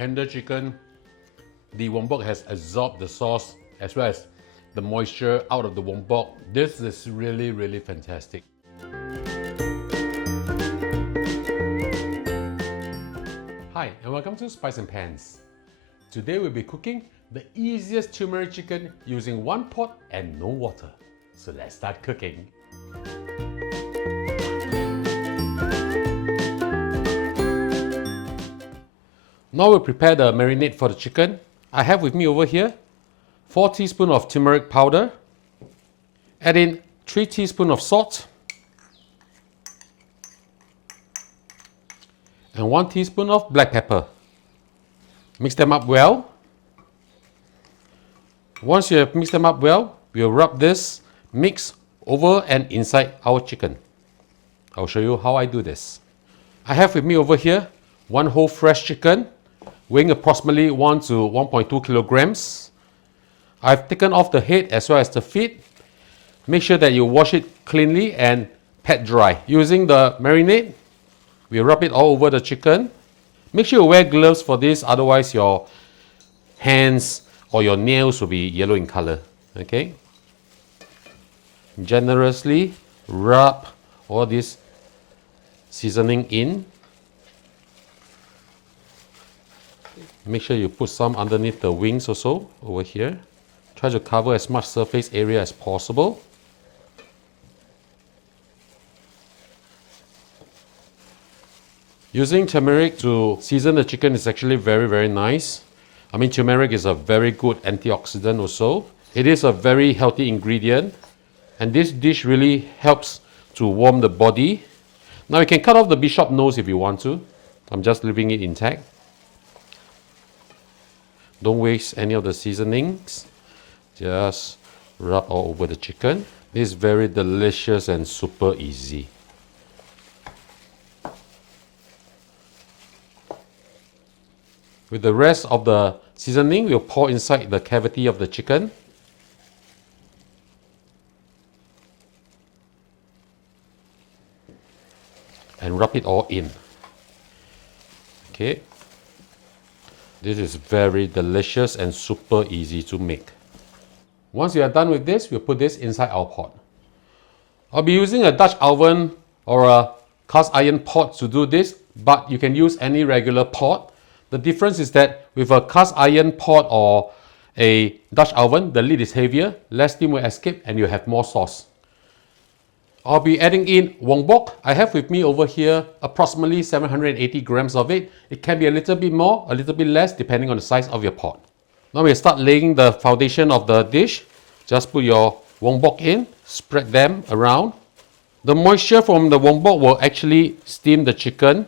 tender chicken. The wombok has absorbed the sauce as well as the moisture out of the wombok. This is really, really fantastic. Hi, and welcome to Spice and Pans. Today we'll be cooking the easiest turmeric chicken using one pot and no water. So let's start cooking. Now we'll prepare the marinade for the chicken. I have with me over here 4 teaspoons of turmeric powder. Add in 3 teaspoons of salt and 1 teaspoon of black pepper. Mix them up well. Once you have mixed them up well, we'll rub this mix over and inside our chicken. I'll show you how I do this. I have with me over here 1 whole fresh chicken weighing approximately 1 to 1.2 kilograms. I've taken off the head as well as the feet. Make sure that you wash it cleanly and pat dry. Using the marinade, we rub it all over the chicken. Make sure you wear gloves for this, otherwise your hands or your nails will be yellow in color. Okay? Generously rub all this seasoning in. Make sure you put some underneath the wings also, over here. Try to cover as much surface area as possible. Using turmeric to season the chicken is actually very, very nice. I mean, turmeric is a very good antioxidant also. It is a very healthy ingredient. And this dish really helps to warm the body. Now you can cut off the bishop nose if you want to. I'm just leaving it intact. Don't waste any of the seasonings. Just rub all over the chicken. This is very delicious and super easy. With the rest of the seasoning, we'll pour inside the cavity of the chicken. And rub it all in. Okay. This is very delicious and super easy to make. Once you are done with this, we'll put this inside our pot. I'll be using a Dutch oven or a cast iron pot to do this, but you can use any regular pot. The difference is that with a cast iron pot or a Dutch oven, the lid is heavier, less steam will escape, and you have more sauce. I'll be adding in wombok. I have with me over here approximately 780 grams of it. It can be a little bit more, a little bit less, depending on the size of your pot. Now we'll start laying the foundation of the dish. Just put your wombok in, spread them around. The moisture from the wombok will actually steam the chicken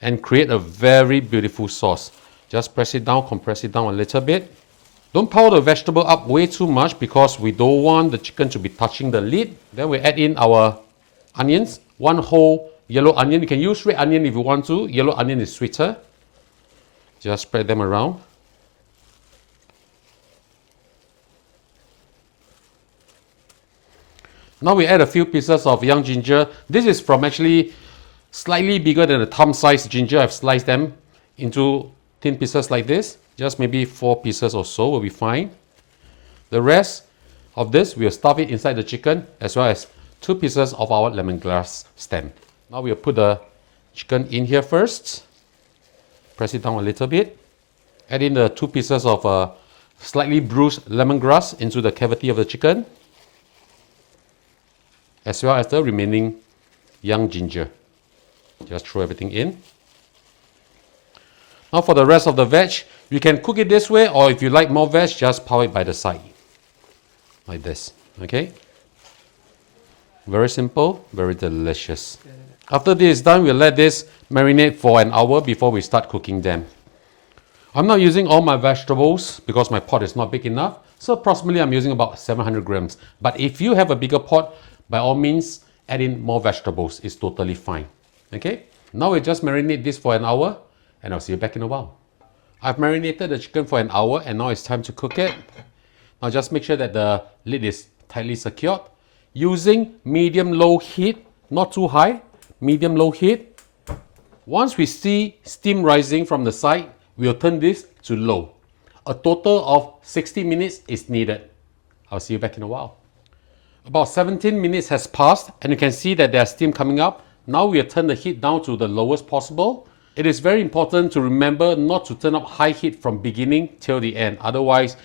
and create a very beautiful sauce. Just press it down, compress it down a little bit. Don't pile the vegetable up way too much because we don't want the chicken to be touching the lid. Then we add in our onions. 1 whole yellow onion. You can use red onion if you want to. Yellow onion is sweeter. Just spread them around. Now we add a few pieces of young ginger. This is from actually slightly bigger than the thumb size ginger. I've sliced them into thin pieces like this. Just maybe 4 pieces or so will be fine. The rest of this, we'll stuff it inside the chicken as well as 2 pieces of our lemongrass stem. Now we'll put the chicken in here first. Press it down a little bit. Add in the 2 pieces of slightly bruised lemongrass into the cavity of the chicken, as well as the remaining young ginger. Just throw everything in. Now for the rest of the veg, you can cook it this way, or if you like more veg, just pile it by the side. Like this, okay? Very simple, very delicious. After this is done, we'll let this marinate for an hour before we start cooking them. I'm not using all my vegetables because my pot is not big enough. So approximately I'm using about 700 grams. But if you have a bigger pot, by all means, add in more vegetables. It's totally fine. Okay? Now we'll just marinate this for an hour and I'll see you back in a while. I've marinated the chicken for an hour and now it's time to cook it. Now just make sure that the lid is tightly secured. Using medium-low heat, not too high, medium-low heat. Once we see steam rising from the side, we'll turn this to low. A total of 60 minutes is needed. I'll see you back in a while. About 17 minutes has passed and you can see that there's steam coming up. Now we'll turn the heat down to the lowest possible. It is very important to remember not to turn up high heat from beginning till the end. Otherwise,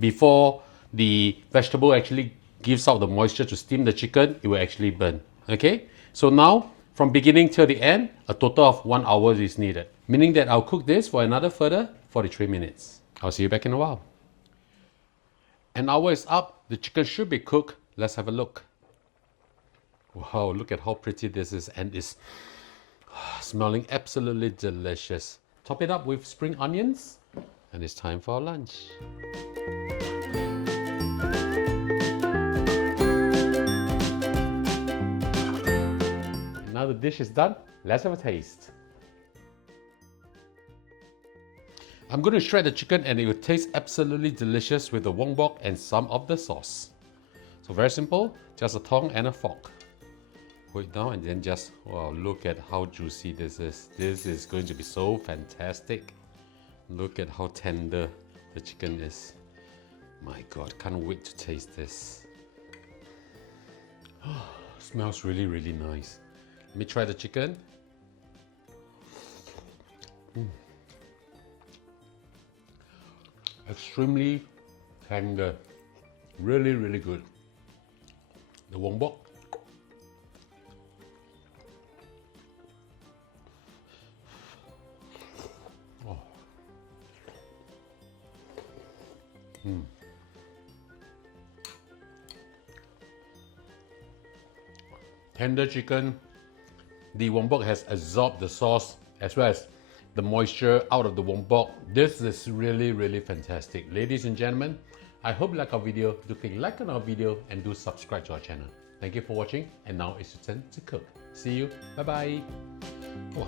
before the vegetable actually gives out the moisture to steam the chicken, it will actually burn. Okay? So now, from beginning till the end, a total of 1 hour is needed. Meaning that I'll cook this for another further 43 minutes. I'll see you back in a while. An hour is up. The chicken should be cooked. Let's have a look. Wow, look at how pretty this is, and it's smelling absolutely delicious. Top it up with spring onions, and it's time for our lunch. Now the dish is done, let's have a taste. I'm going to shred the chicken and it will taste absolutely delicious with the wong bok and some of the sauce. So very simple, just a tongue and a fork. Put it down and then just, wow, look at how juicy this is. This is going to be so fantastic. Look at how tender the chicken is. My God, can't wait to taste this. Oh, smells really, really nice. Let me try the chicken. Extremely tender. Really, really good. The wong bok. Oh. Tender chicken. The wong bok has absorbed the sauce as well as the moisture out of the wong bok. This is really, really fantastic. Ladies and gentlemen, I hope you like our video. Do click like on our video and do subscribe to our channel. Thank you for watching, and now it's your turn to cook. See you. Bye bye. Wow.